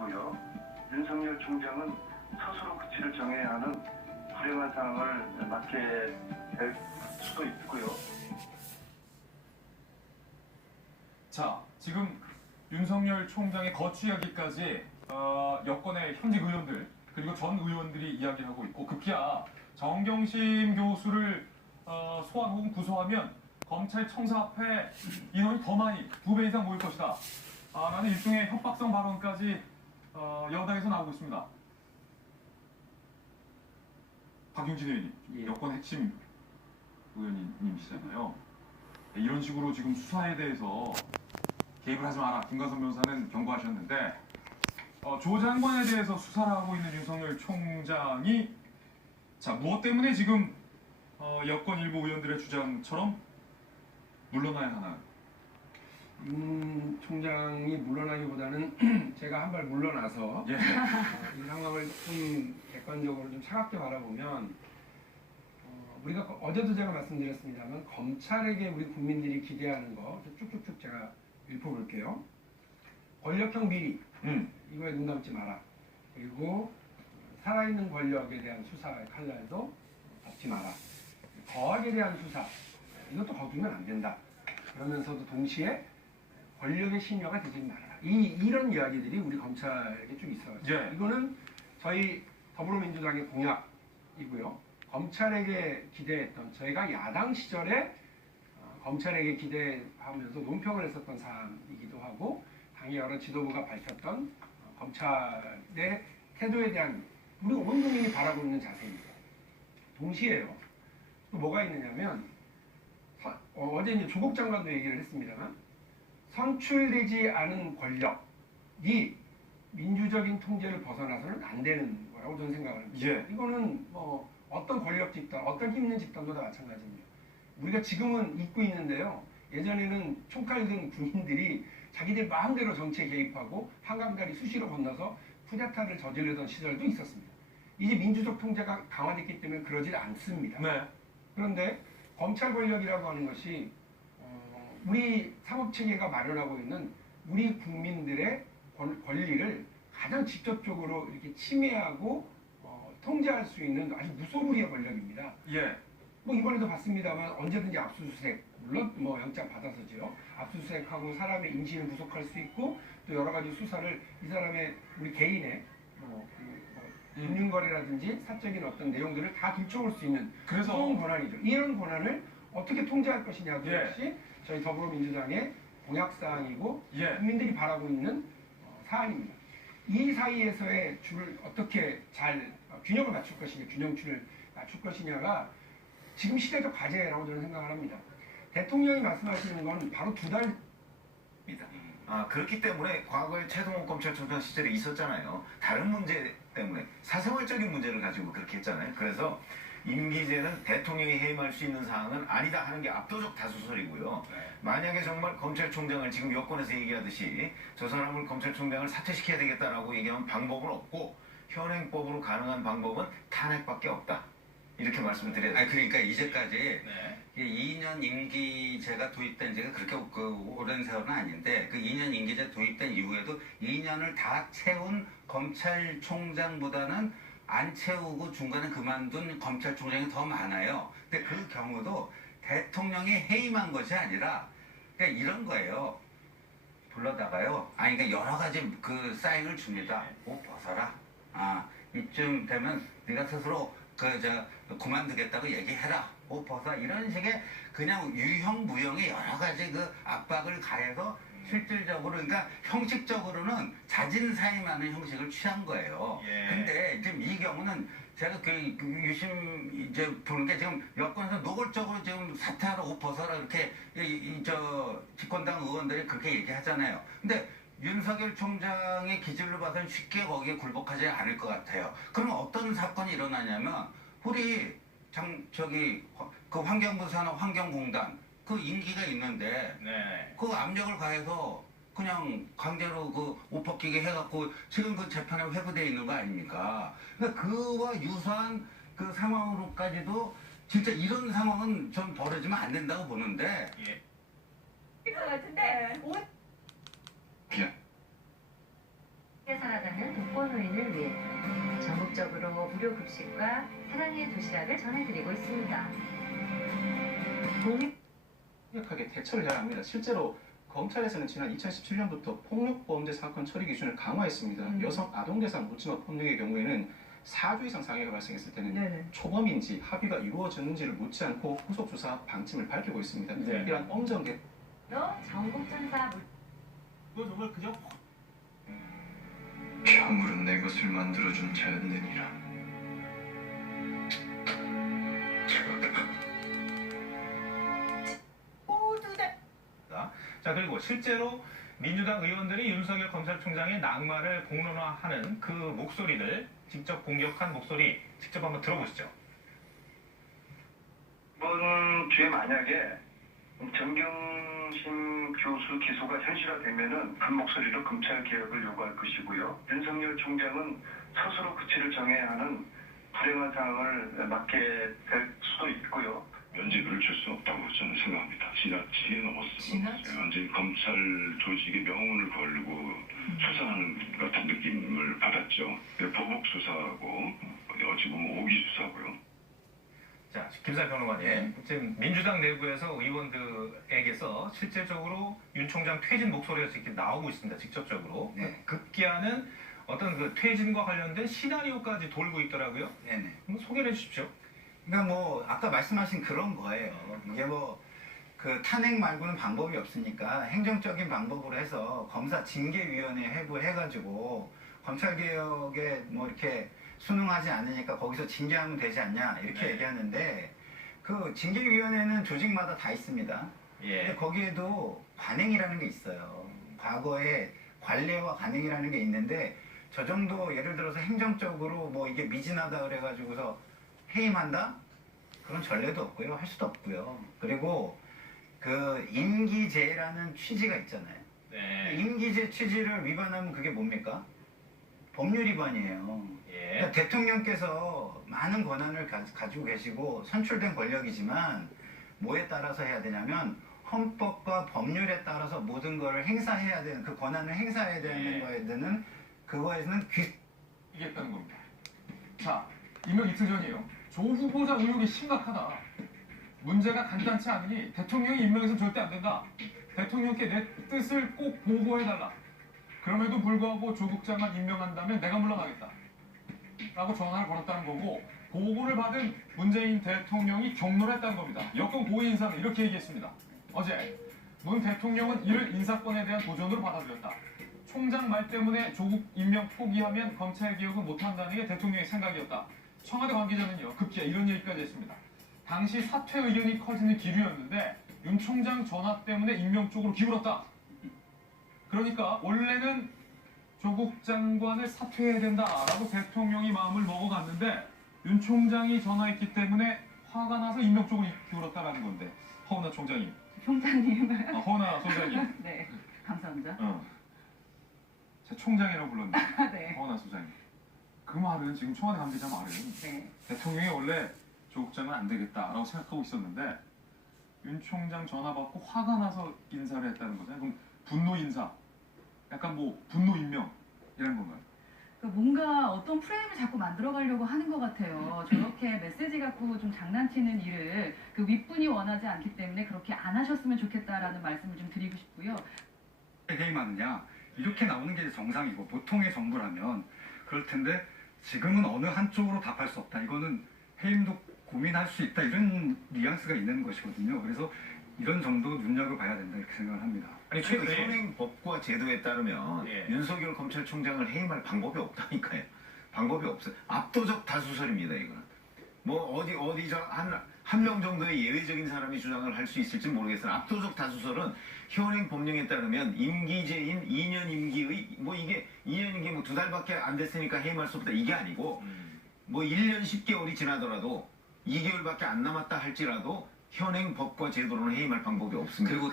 것이고요. 윤석열 총장은 스스로 그치를 정해야 하는 불행한 상황을 맞게 될 수도 있고요. 자, 지금 윤석열 총장의 거취 이야기까지 여권의 현직 의원들 그리고 전 의원들이 이야기하고 있고, 급기야 정경심 교수를 소환 혹은 구속하면 검찰청사 앞에 인원이 더 많이 2배 이상 모일 것이다. 라는 일종의 협박성 발언까지 여당에서 나오고 있습니다. 박용진 의원님, 예. 여권 핵심 의원님이시잖아요. 이런 식으로 지금 수사에 대해서 개입을 하지 마라, 김관선 변호사는 경고하셨는데, 조 장관에 대해서 수사를 하고 있는 윤석열 총장이 자, 무엇 때문에 지금 여권 일부 의원들의 주장처럼 물러나야 하나요? 윤 총장이 물러나기보다는 제가 한 발 물러나서 예. 이 상황을 좀 객관적으로 좀 차갑게 바라보면, 우리가 어제도 제가 말씀드렸습니다만 검찰에게 우리 국민들이 기대하는 거 쭉쭉쭉 제가 읊어볼게요. 권력형 비리, 이거에 눈 감지 마라. 그리고 살아있는 권력에 대한 수사의 칼날도 덮지 마라. 거액에 대한 수사, 이것도 거두면 안 된다. 그러면서도 동시에 권력의 신여가 되지 말아라. 이런 이야기들이 우리 검찰에 좀 있어요. 예. 이거는 저희 더불어민주당의 공약이고요. 검찰에게 기대했던, 저희가 야당 시절에 검찰에게 기대하면서 논평을 했었던 사항이기도 하고, 당의 여러 지도부가 밝혔던 검찰의 태도에 대한 우리 온 국민이 바라고 있는 자세입니다. 동시에요. 또 뭐가 있느냐면, 어제 이제 조국 장관도 얘기를 했습니다만, 선출되지 않은 권력이 민주적인 통제를 벗어나서는 안 되는 거라고 저는 생각을 합니다. 예. 이거는 뭐 어떤 권력 집단, 어떤 힘 있는 집단도 다 마찬가지입니다. 우리가 지금은 잊고 있는데요. 예전에는 총칼 든 군인들이 자기들 마음대로 정치에 개입하고 한강다리 수시로 건너서 쿠데타를 저지르던 시절도 있었습니다. 이제 민주적 통제가 강화됐기 때문에 그러질 않습니다. 네. 그런데 검찰 권력이라고 하는 것이 우리 사법체계가 마련하고 있는 우리 국민들의 권리를 가장 직접적으로 이렇게 침해하고 통제할 수 있는 아주 무소불위의 권력입니다. 예. 뭐 이번에도 봤습니다만 언제든지 압수수색, 물론 뭐 영장 받아서죠. 압수수색하고 사람의 인신을 구속할 수 있고, 또 여러 가지 수사를 이 사람의 우리 개인의 금융거래라든지 사적인 어떤 내용들을 다 들춰올 수 있는 그래서 그런 권한이죠. 이런 권한을 어떻게 통제할 것이냐도 예. 역시 저희 더불어민주당의 공약사항이고 예. 국민들이 바라고 있는 사안입니다. 이 사이에서의 줄을 어떻게 잘 균형을 맞출 것이냐, 균형줄을 맞출 것이냐가 지금 시대적 과제라고 저는 생각을 합니다. 대통령이 말씀하시는 건 바로 2달입니다. 그렇기 때문에 과거에 최동원 검찰총장 시절에 있었잖아요. 다른 문제 때문에 사생활적인 문제를 가지고 그렇게 했잖아요. 그래서 임기제는 대통령이 해임할 수 있는 사항은 아니다 하는 게 압도적 다수설이고요. 만약에 정말 검찰총장을 지금 여권에서 얘기하듯이 저 사람을 검찰총장을 사퇴시켜야 되겠다라고 얘기하면 방법은 없고, 현행법으로 가능한 방법은 탄핵밖에 없다. 이렇게 말씀을 드려야 돼요. 그러니까 이제까지 2년 임기제가 도입된 지가 그렇게 오랜 세월은 아닌데, 그 2년 임기제 도입된 이후에도 2년을 다 채운 검찰총장보다는 안 채우고 중간에 그만둔 검찰총장이 더 많아요. 근데 그 경우도 대통령이 해임한 것이 아니라 그러니까 이런 거예요. 불러다가요. 그러니까 여러 가지 그 사인을 줍니다. 옷 벗어라. 이쯤 되면 네가 스스로 그만두겠다고 얘기해라. 옷 벗어. 이런 식의 그냥 유형무형의 여러 가지 그 압박을 가해서 실질적으로, 그러니까 형식적으로는 자진 사임하는 형식을 취한 거예요. 근데 지금 이 경우는 제가 그 유심 이제 보는 게, 지금 여권에서 노골적으로 지금 사퇴하라, 옷 벗어라 이렇게 집권당 의원들이 그렇게 얘기하잖아요. 근데 윤석열 총장의 기질로 봐서는 쉽게 거기에 굴복하지 않을 것 같아요. 그럼 어떤 사건이 일어나냐면, 우리 그 환경부 산업 환경공단 그 임기가 있는데 그 압력을 가해서 그냥 강제로 그 옷 벗기게 해갖고 지금 그 재판에 회부되어 있는 거 아닙니까? 그러니까 그와 유사한 그 상황으로까지도 진짜 이런 상황은 전 벌어지면 안 된다고 보는데. 것 같은데 옷 예. 계산하자. 목적으로 무료 급식과 사랑의 도시락을 전해드리고 있습니다. 강력하게 대처를 해야 합니다. 실제로 검찰에서는 지난 2017년부터 폭력범죄 사건 처리 기준을 강화했습니다. 여성 아동 대상 묻지마 폭력의 경우에는 4주 이상 장애가 발생했을 때는 초범인지 합의가 이루어졌는지를 묻지 않고 후속 수사 방침을 밝히고 있습니다. 네. 이러한 엄정 전국전사 그건 정말 그냥 참으로 내 것을 만들어준 자였느니라. 자, 그리고 실제로 민주당 의원들이 윤석열 검찰총장의 낙마를 공론화하는 그 목소리를 직접 공격한 목소리 직접 한번 들어보시죠. 이번 주에 만약에 정경심 교수 기소가 현실화되면은 한 목소리로 검찰 개혁을 요구할 것이고요. 윤석열 총장은 스스로 그치를 정해야 하는 불행한 상황을 맞게 될 수도 있고요. 면죄부를 줄 수 없다고 저는 생각합니다. 지나치게 넘었어요. 완전히 검찰 조직의 명운을 걸고 수사하는 같은 느낌을 받았죠. 보복 수사하고 어찌 보면 오기 수사고요. 자, 김살 평론가님, 지금 민주당 내부에서 의원들에게서 실질적으로 윤 총장 퇴진 목소리가 이렇게 나오고 있습니다. 직접적으로. 네. 급기야는 어떤 그 퇴진과 관련된 시나리오까지 돌고 있더라고요. 네네. 한번 소개를 해주십시오. 그러니까 뭐 아까 말씀하신 그런 거예요. 이게 뭐 그 탄핵 말고는 방법이 없으니까 행정적인 방법으로 해서 검사 징계위원회 해가지고 검찰 개혁에 뭐 이렇게 순응하지 않으니까 거기서 징계하면 되지 않냐 이렇게 얘기하는데 그 징계위원회는 조직마다 다 있습니다. 근데 거기에도 관행이라는 게 있어요. 과거에 관례와 관행이라는 게 있는데 저 정도 예를 들어서 행정적으로 뭐 이게 미진하다 그래가지고서 해임한다? 그런 전례도 없고요. 할 수도 없고요. 그리고 그 임기제라는 취지가 있잖아요. 임기제 취지를 위반하면 그게 뭡니까? 법률 위반이에요. 그러니까 대통령께서 많은 권한을 가지고 계시고 선출된 권력이지만 뭐에 따라서 해야 되냐면 헌법과 법률에 따라서 모든 것을 행사해야 되는 그 권한을 행사해야 되는 거에 대한 그거에는 이겼다는 겁니다. 자, 임명 이틀 전이에요. 조 후보자 의혹이 심각하다. 문제가 간단치 않으니 대통령이 임명해서는 절대 안 된다. 대통령께 내 뜻을 꼭 보고해달라. 그럼에도 불구하고 조국 장관 임명한다면 내가 물러나겠다. 라고 전화를 걸었다는 거고 보고를 받은 문재인 대통령이 경로를 했다는 겁니다. 여권 고위 인사는 이렇게 얘기했습니다. 어제 문 대통령은 이를 인사권에 대한 도전으로 받아들였다. 총장 말 때문에 조국 임명 포기하면 검찰 개혁은 못한다는 게 대통령의 생각이었다. 청와대 관계자는요 급기야 이런 얘기까지 했습니다. 당시 사퇴 의견이 커지는 기류였는데 윤 총장 전화 때문에 임명 쪽으로 기울었다. 그러니까 원래는 조국 장관을 사퇴해야 된다라고 대통령이 마음을 먹어갔는데 윤 총장이 전화했기 때문에 화가 나서 임명 쪽으로 기울었다라는 건데 허은하 총장님. 총장님. 허은하 소장님. 네, 감사합니다. 제 총장이라고 불렀는데 네. 허은하 소장님. 그 말은 지금 청와대 관계자 말은 네. 대통령이 원래 조국 장관 안 되겠다라고 생각하고 있었는데 윤 총장 전화 받고 화가 나서 인사를 했다는 거잖아요. 그럼 분노 인사, 약간 뭐 분노 임명 이런 건가요? 뭔가 어떤 프레임을 자꾸 만들어가려고 하는 것 같아요. 저렇게 메시지 갖고 좀 장난치는 일을 그 윗분이 원하지 않기 때문에 그렇게 안 하셨으면 좋겠다라는 말씀을 좀 드리고 싶고요. 해임하느냐 이렇게 나오는 게 정상이고 보통의 정부라면 그럴 텐데 지금은 어느 한쪽으로 답할 수 없다. 이거는 해임도 고민할 수 있다 이런 뉘앙스가 있는 것이거든요. 그래서 이런 정도 눈여겨봐야 된다 이렇게 생각을 합니다. 아니 최근에 현행 법과 제도에 따르면 윤석열 검찰총장을 해임할 방법이 없다니까요. 방법이 없어요. 압도적 다수설입니다 이거는. 뭐 어디 한 명 정도의 예외적인 사람이 주장을 할 수 있을지 모르겠으나 압도적 다수설은 현행 법령에 따르면 임기제인 2년 임기의 뭐 이게 2년 임기 뭐 2달밖에 안 됐으니까 해임할 수 없다 이게 아니고 뭐 1년 10개월이 지나더라도 2개월밖에 안 남았다 할지라도 현행 법과 제도로는 해임할 방법이 없습니다. 그리고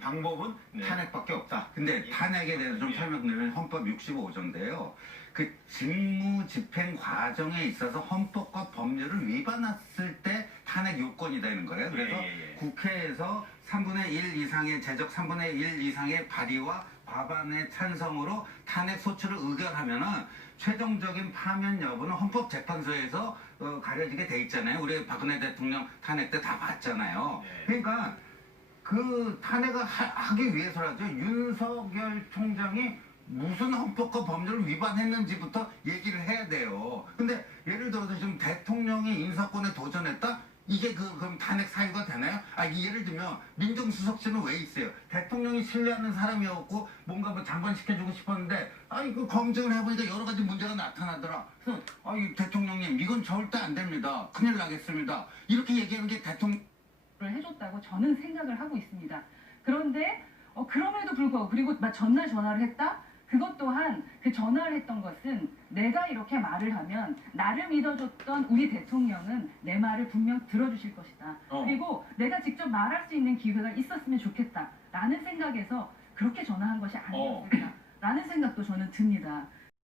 방법은 탄핵밖에 없다. 근데 탄핵에 대해서 좀 설명드리면 헌법 65조인데요. 그 직무 집행 과정에 있어서 헌법과 법률을 위반했을 때 탄핵 요건이 되는 거예요. 그래서 국회에서 3분의 1 이상의 제적 3분의 1 이상의 발의와 과반의 찬성으로 탄핵 소추를 의결하면은 최종적인 파면 여부는 헌법재판소에서 가려지게 돼 있잖아요. 우리 박근혜 대통령 탄핵 때 다 봤잖아요. 그러니까 그 탄핵을 하기 위해서라도 윤석열 총장이 무슨 헌법과 법률을 위반했는지부터 얘기를 해야 돼요. 근데 예를 들어서 지금 대통령이 인사권에 도전했다? 이게 그럼 탄핵 사유가 되나요? 예를 들면 민정수석실은 왜 있어요? 대통령이 신뢰하는 사람이었고 뭔가 뭐 장관시켜주고 싶었는데 그 검증을 해보니까 여러 가지 문제가 나타나더라. 그래서 대통령님 이건 절대 안 됩니다. 큰일 나겠습니다. 이렇게 얘기하는 게 대통령 해줬다고 저는 생각을 하고 있습니다. 그런데 그럼에도 불구하고 그리고 전날 전화를 했다? 그것 또한 그 전화를 했던 것은 내가 이렇게 말을 하면 나를 믿어줬던 우리 대통령은 내 말을 분명 들어주실 것이다. 그리고 내가 직접 말할 수 있는 기회가 있었으면 좋겠다라는 생각에서 그렇게 전화한 것이 아니었을까 라는 생각도 저는 듭니다.